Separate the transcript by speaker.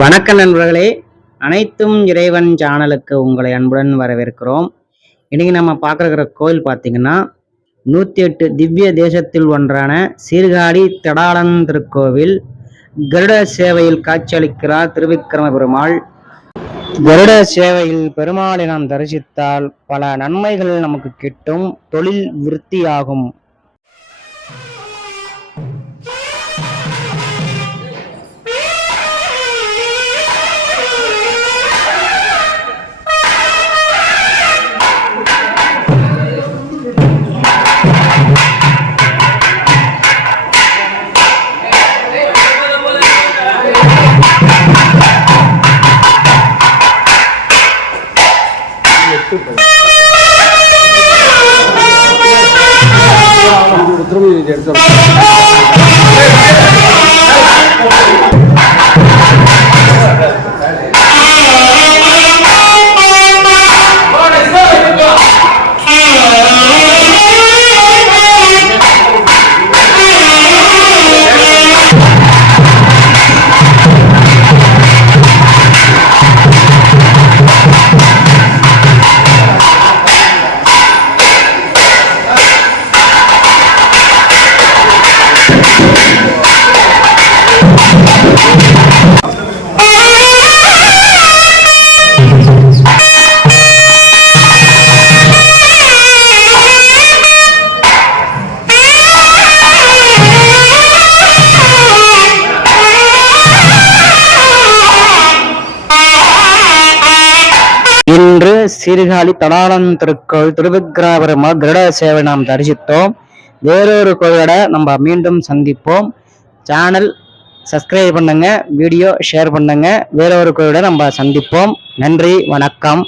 Speaker 1: வணக்க நண்பர்களே. அனைத்தும் இறைவன் சேனலுக்கு உங்களை அன்புடன் வரவேற்கிறோம். இன்னைக்கு நம்ம பார்க்குற கோயில் பார்த்தீங்கன்னா நூற்றி எட்டு திவ்ய தேசத்தில் ஒன்றான சீர்காழி தடாளன் திருக்கோவில். கருட சேவையில் காட்சியளிக்கிறார் திருவிக்கிரம பெருமாள் கருட சேவையில் பெருமாளை நாம் தரிசித்தால் பல நன்மைகள் நமக்கு கிட்டும். தொழில் விருத்தியாகும். 아, 아, 아. 들어보면 이제 சீர்காழி தடாலம் திருக்கோள் திருவிக்கிரம கிரட சேவை நாம் தரிசித்தோம். வேறொரு கோயிலோட நம்ம மீண்டும் சந்திப்போம். சேனல் சப்ஸ்கிரைப் பண்ணுங்க வீடியோ ஷேர் பண்ணுங்க. வேறொரு கோயிலோட நம்ம சந்திப்போம். நன்றி வணக்கம்.